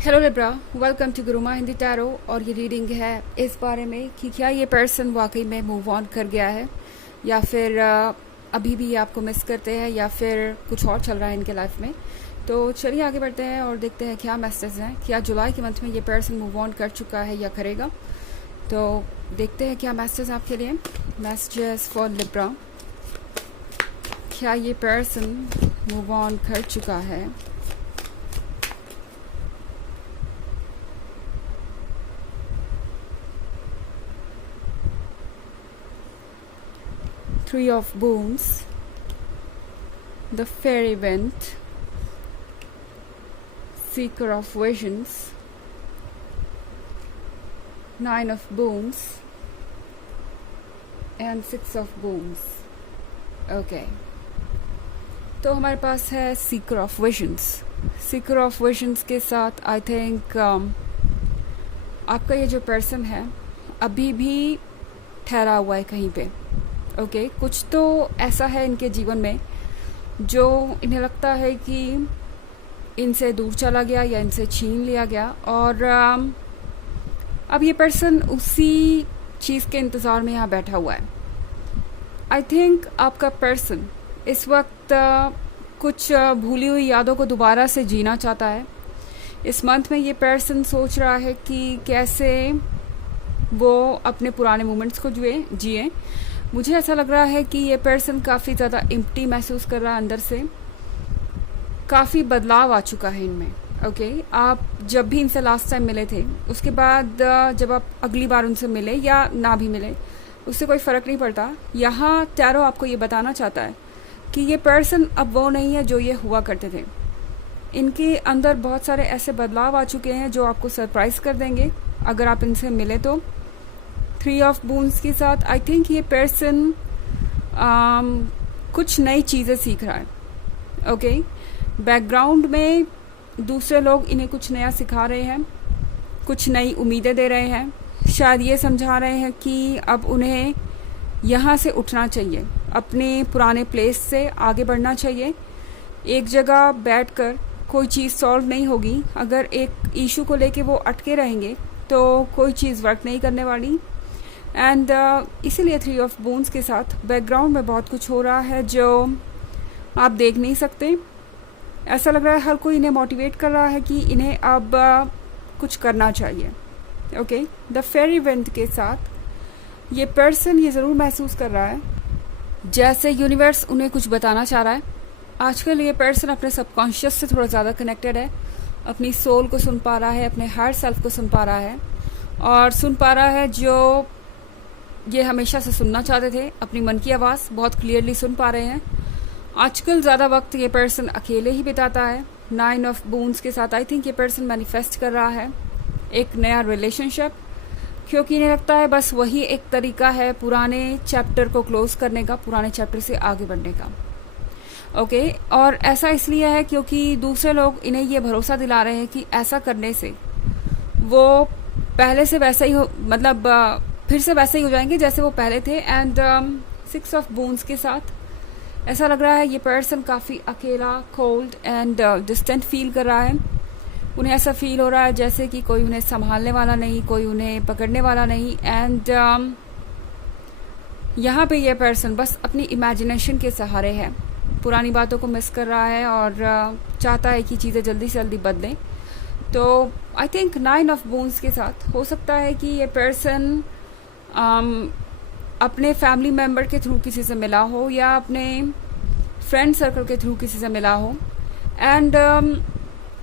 Hello Libra, welcome to Guruma Hindi tarot. और ये reading है इस बारे में कि क्या ये पर्सन वाकई में मूव ऑन कर गया है या फिर अभी भी आपको मिस करते हैं या फिर कुछ और चल रहा है इनके लाइफ में। तो चलिए आगे बढ़ते हैं और देखते हैं क्या मैसेज हैं। क्या जुलाई के मंथ में ये पर्सन मूव ऑन कर चुका है या करेगा? तो देखते हैं क्या मैसेज आपके लिए। Messages for Libra. क्या ये पर्सन मूव ऑन कर चुका है? Three of Wands, the Fairy Wind, Seeker of Visions, Nine of Wands, and Six of Wands. Okay. तो हमारे पास है Seeker of Visions. Seeker of Visions के साथ आई थिंक आपका ये जो पर्सन है अभी भी ठहरा हुआ है कहीं पे। ओके, कुछ तो ऐसा है इनके जीवन में जो इन्हें लगता है कि इनसे दूर चला गया या इनसे छीन लिया गया, और अब ये पर्सन उसी चीज़ के इंतज़ार में यहाँ बैठा हुआ है। आई थिंक आपका पर्सन इस वक्त कुछ भूली हुई यादों को दोबारा से जीना चाहता है। इस मंथ में ये पर्सन सोच रहा है कि कैसे वो अपने पुराने मोमेंट्स को जिए। मुझे ऐसा लग रहा है कि ये पर्सन काफ़ी ज़्यादा एम्प्टी महसूस कर रहा है अंदर से। काफ़ी बदलाव आ चुका है इनमें। ओके, आप जब भी इनसे लास्ट टाइम मिले थे उसके बाद जब आप अगली बार उनसे मिले या ना भी मिले उससे कोई फ़र्क नहीं पड़ता। यहाँ टैरो आपको ये बताना चाहता है कि ये पर्सन अब वो नहीं है जो ये हुआ करते थे। इनके अंदर बहुत सारे ऐसे बदलाव आ चुके हैं जो आपको सरप्राइज़ कर देंगे अगर आप इनसे मिले तो। थ्री ऑफ बून्स के साथ आई थिंक ये पर्सन कुछ नई चीज़ें सीख रहा है। ओके, बैकग्राउंड में दूसरे लोग इन्हें कुछ नया सिखा रहे हैं, कुछ नई उम्मीदें दे रहे हैं, शायद ये समझा रहे हैं कि अब उन्हें यहाँ से उठना चाहिए, अपने पुराने प्लेस से आगे बढ़ना चाहिए। एक जगह बैठकर कोई चीज़ सॉल्व नहीं होगी। अगर एक इशू को लेके वो अटके रहेंगे तो कोई चीज़ वर्क नहीं करने वाली। एंड इसीलिए थ्री ऑफ बोन्स के साथ बैकग्राउंड में बहुत कुछ हो रहा है जो आप देख नहीं सकते। ऐसा लग रहा है हर कोई इन्हें मोटिवेट कर रहा है कि इन्हें अब कुछ करना चाहिए। ओके, द फेरी विंड के साथ ये पर्सन ये ज़रूर महसूस कर रहा है जैसे यूनिवर्स उन्हें कुछ बताना चाह रहा है। आजकल ये पर्सन अपने सबकॉन्शियस से थोड़ा ज़्यादा कनेक्टेड है, अपनी सोल को सुन पा रहा है, अपने हार्ट सेल्फ को सुन पा रहा है और सुन पा रहा है जो ये हमेशा से सुनना चाहते थे। अपनी मन की आवाज़ बहुत क्लियरली सुन पा रहे हैं। आजकल ज़्यादा वक्त ये पर्सन अकेले ही बिताता है। नाइन ऑफ बून्स के साथ आई थिंक ये पर्सन मैनिफेस्ट कर रहा है एक नया रिलेशनशिप, क्योंकि इन्हें लगता है बस वही एक तरीका है पुराने चैप्टर को क्लोज करने का, पुराने चैप्टर से आगे बढ़ने का। ओके, और ऐसा इसलिए है क्योंकि दूसरे लोग इन्हें ये भरोसा दिला रहे हैं कि ऐसा करने से वो पहले से वैसा ही हो, मतलब फिर से वैसे ही हो जाएंगे जैसे वो पहले थे। एंड सिक्स ऑफ बोन्स के साथ ऐसा लग रहा है ये पर्सन काफ़ी अकेला, कोल्ड एंड डिस्टेंट फील कर रहा है। उन्हें ऐसा फील हो रहा है जैसे कि कोई उन्हें संभालने वाला नहीं, कोई उन्हें पकड़ने वाला नहीं। एंड यहाँ पे ये पर्सन बस अपनी इमेजिनेशन के सहारे है, पुरानी बातों को मिस कर रहा है और चाहता है कि चीज़ें जल्दी से जल्दी बदलें। तो I think nine of bones के साथ हो सकता है कि ये पर्सन अपने फैमिली मेम्बर के थ्रू किसी से मिला हो या अपने फ्रेंड सर्कल के थ्रू किसी से मिला हो। एंड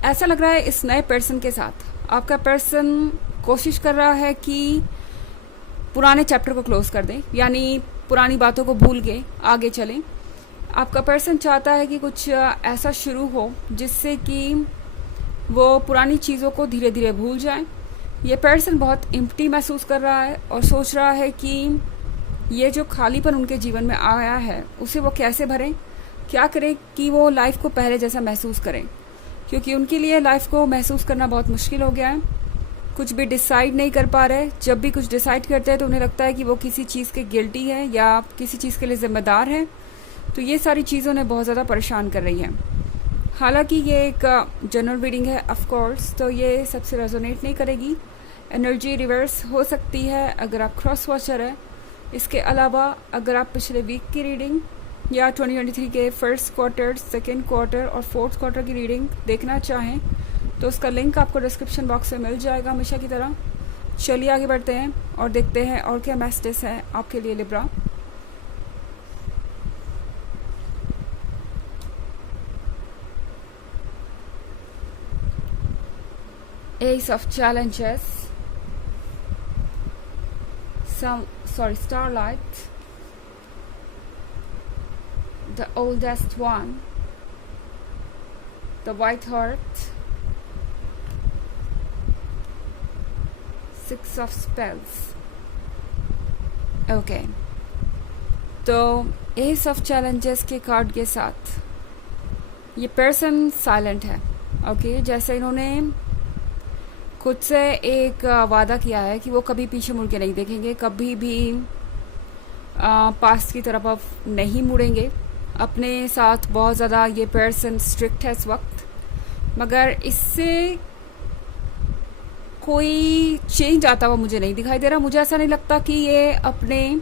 ऐसा लग रहा है इस नए पर्सन के साथ आपका पर्सन कोशिश कर रहा है कि पुराने चैप्टर को क्लोज कर दे, यानी पुरानी बातों को भूल के आगे चलें। आपका पर्सन चाहता है कि कुछ ऐसा शुरू हो जिससे कि वो पुरानी चीज़ों को धीरे धीरे भूल जाएं। ये पर्सन बहुत एम्प्टी महसूस कर रहा है और सोच रहा है कि ये जो खालीपन उनके जीवन में आया है उसे वो कैसे भरें, क्या करें कि वो लाइफ को पहले जैसा महसूस करें, क्योंकि उनके लिए लाइफ को महसूस करना बहुत मुश्किल हो गया है। कुछ भी डिसाइड नहीं कर पा रहे। जब भी कुछ डिसाइड करते हैं तो उन्हें लगता है कि वो किसी चीज़ के गिल्टी है या किसी चीज़ के लिए जिम्मेदार है। तो ये सारी चीज़ें उन्हें बहुत ज़्यादा परेशान कर रही हैं। हालांकि ये एक जनरल रीडिंग है ऑफ कोर्स, तो ये सबसे रेजोनेट नहीं करेगी। एनर्जी रिवर्स हो सकती है अगर आप क्रॉस वॉचर है। इसके अलावा अगर आप पिछले वीक की रीडिंग या 2023 के फर्स्ट क्वार्टर, सेकेंड क्वार्टर और फोर्थ क्वार्टर की रीडिंग देखना चाहें तो उसका लिंक आपको डिस्क्रिप्शन बॉक्स में मिल जाएगा हमेशा की तरह। चलिए आगे बढ़ते हैं और देखते हैं और क्या मैसेजेस हैं आपके लिए Libra. Ace of Challenges, Starlight, the Oldest One, the White Heart, Six of Spells. Okay, तो Ace of Challenges के कार्ड के साथ ये पर्सन साइलेंट है। ओके, जैसे इन्होंने खुद से एक वादा किया है कि वो कभी पीछे मुड़ के नहीं देखेंगे, कभी भी पास्ट की तरफ अब नहीं मुड़ेंगे। अपने साथ बहुत ज़्यादा ये पर्सन स्ट्रिक्ट है इस वक्त, मगर इससे कोई चेंज आता हुआ मुझे नहीं दिखाई दे रहा। मुझे ऐसा नहीं लगता कि ये अपने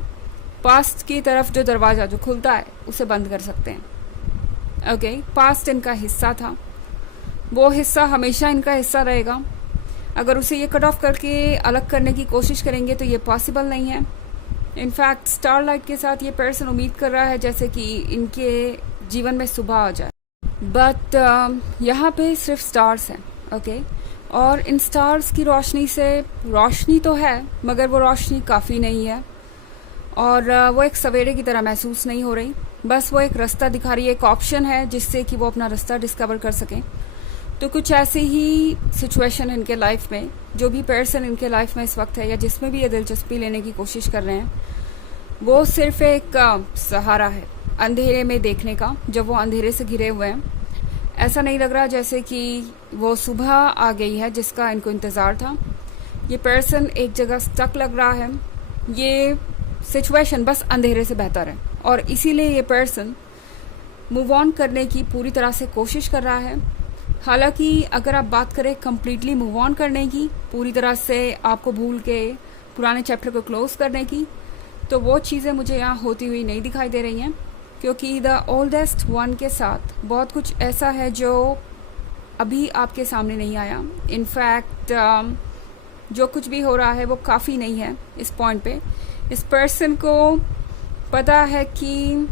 पास्ट की तरफ जो दरवाज़ा जो खुलता है उसे बंद कर सकते हैं। ओके, पास्ट इनका हिस्सा था, वो हिस्सा हमेशा इनका हिस्सा रहेगा। अगर उसे ये कट ऑफ करके अलग करने की कोशिश करेंगे तो ये पॉसिबल नहीं है। इनफैक्ट स्टारलाइट के साथ ये पर्सन उम्मीद कर रहा है जैसे कि इनके जीवन में सुबह आ जाए, बट यहाँ पे सिर्फ स्टार्स हैं। ओके, और इन स्टार्स की रोशनी से रोशनी तो है मगर वो रोशनी काफ़ी नहीं है और वो एक सवेरे की तरह महसूस नहीं हो रही। बस वो एक रास्ता दिखा रही है, एक ऑप्शन है जिससे कि वो अपना रास्ता डिस्कवर कर सकें। तो कुछ ऐसी ही सिचुएशन इनके लाइफ में, जो भी पर्सन इनके लाइफ में इस वक्त है या जिसमें भी ये दिलचस्पी लेने की कोशिश कर रहे हैं, वो सिर्फ एक सहारा है अंधेरे में देखने का। जब वो अंधेरे से घिरे हुए हैं, ऐसा नहीं लग रहा जैसे कि वो सुबह आ गई है जिसका इनको इंतज़ार था। ये पर्सन एक जगह स्टक लग रहा है, ये सिचुएशन बस अंधेरे से बेहतर है और इसीलिए ये पर्सन मूव ऑन करने की पूरी तरह से कोशिश कर रहा है। हालांकि अगर आप बात करें कम्प्लीटली मूव ऑन करने की, पूरी तरह से आपको भूल के पुराने चैप्टर को क्लोज करने की, तो वो चीज़ें मुझे यहाँ होती हुई नहीं दिखाई दे रही हैं, क्योंकि द ओल्डेस्ट वन के साथ बहुत कुछ ऐसा है जो अभी आपके सामने नहीं आया। इनफैक्ट जो कुछ भी हो रहा है वो काफ़ी नहीं है इस पॉइंट पे। इस पर्सन को पता है कि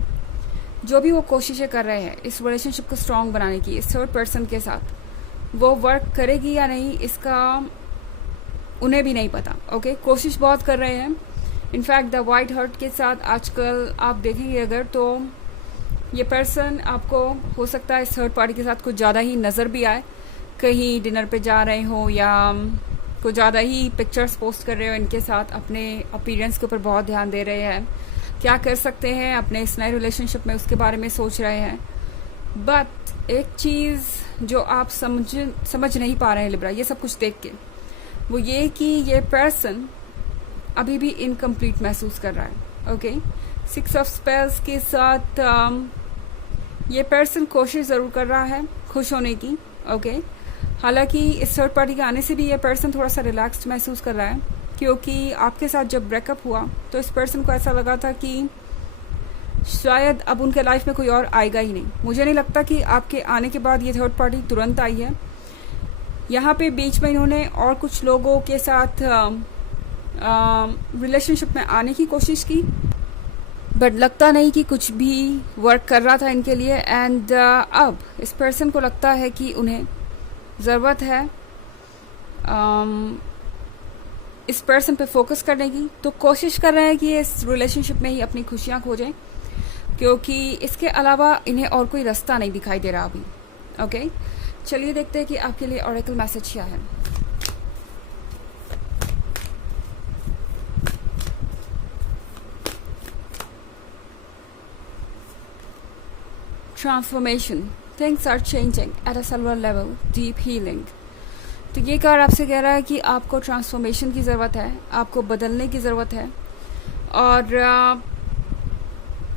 जो भी वो कोशिशें कर रहे हैं इस रिलेशनशिप को स्ट्रॉन्ग बनाने की इस थर्ड पर्सन के साथ, वो वर्क करेगी या नहीं इसका उन्हें भी नहीं पता। ओके, कोशिश बहुत कर रहे हैं। इनफैक्ट द वाइट हार्ट के साथ आजकल आप देखेंगे अगर, तो ये पर्सन आपको हो सकता है इस थर्ड पार्टी के साथ कुछ ज़्यादा ही नज़र भी आए। कहीं डिनर पे जा रहे हो या कुछ ज़्यादा ही पिक्चर्स पोस्ट कर रहे हो इनके साथ, अपने अपीयरेंस के ऊपर बहुत ध्यान दे रहे हैं, क्या कर सकते हैं अपने इस नए रिलेशनशिप में उसके बारे में सोच रहे हैं। बट एक चीज़ जो आप समझ नहीं पा रहे हैं लिब्रा ये सब कुछ देख के, वो ये कि ये पर्सन अभी भी इनकम्प्लीट महसूस कर रहा है। ओके, सिक्स ऑफ स्पेल्स के साथ ये पर्सन कोशिश ज़रूर कर रहा है खुश होने की। ओके, हालांकि इस थर्ड पार्टी के आने से भी ये पर्सन थोड़ा सा रिलैक्स्ड महसूस कर रहा है, क्योंकि आपके साथ जब ब्रेकअप हुआ तो इस पर्सन को ऐसा लगा था कि शायद अब उनके लाइफ में कोई और आएगा ही नहीं। मुझे नहीं लगता कि आपके आने के बाद ये थर्ड पार्टी तुरंत आई है। यहाँ पे बीच में इन्होंने और कुछ लोगों के साथ रिलेशनशिप में आने की कोशिश की, बट लगता नहीं कि कुछ भी वर्क कर रहा था इनके लिए। एंड अब इस पर्सन को लगता है कि उन्हें ज़रूरत है इस पर्सन पे फोकस करने की, तो कोशिश कर रहे हैं कि इस रिलेशनशिप में ही अपनी खुशियाँ खोजें, क्योंकि इसके अलावा इन्हें और कोई रास्ता नहीं दिखाई दे रहा अभी। ओके, चलिए देखते हैं कि आपके लिए ऑरेकल मैसेज क्या है। Transformation, things are changing at a cellular level, deep healing. तो ये कार्ड आपसे कह रहा है कि आपको ट्रांसफॉर्मेशन की ज़रूरत है, आपको बदलने की ज़रूरत है और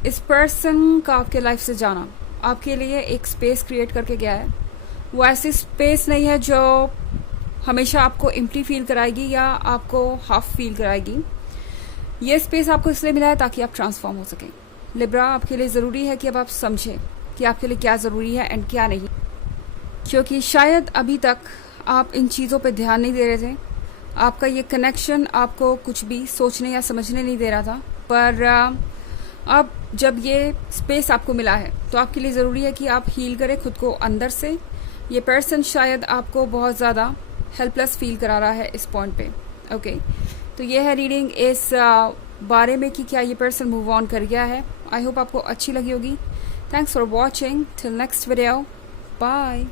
इस पर्सन का आपके लाइफ से जाना आपके लिए एक स्पेस क्रिएट करके गया है। वो ऐसी स्पेस नहीं है जो हमेशा आपको एम्प्टी फील कराएगी या आपको हाफ फील कराएगी। ये स्पेस आपको इसलिए मिला है ताकि आप ट्रांसफॉर्म हो सकें। लिब्रा, आपके लिए ज़रूरी है कि अब आप समझें कि आपके लिए क्या ज़रूरी है एंड क्या नहीं, क्योंकि शायद अभी तक आप इन चीज़ों पे ध्यान नहीं दे रहे थे। आपका ये कनेक्शन आपको कुछ भी सोचने या समझने नहीं दे रहा था, पर अब जब ये स्पेस आपको मिला है तो आपके लिए ज़रूरी है कि आप हील करें खुद को अंदर से। ये पर्सन शायद आपको बहुत ज़्यादा हेल्पलेस फील करा रहा है इस पॉइंट पे। ओके, तो ये है रीडिंग इस बारे में कि क्या ये पर्सन मूव ऑन कर गया है। आई होप आपको अच्छी लगी होगी। Thanks for watching. Till next video, bye.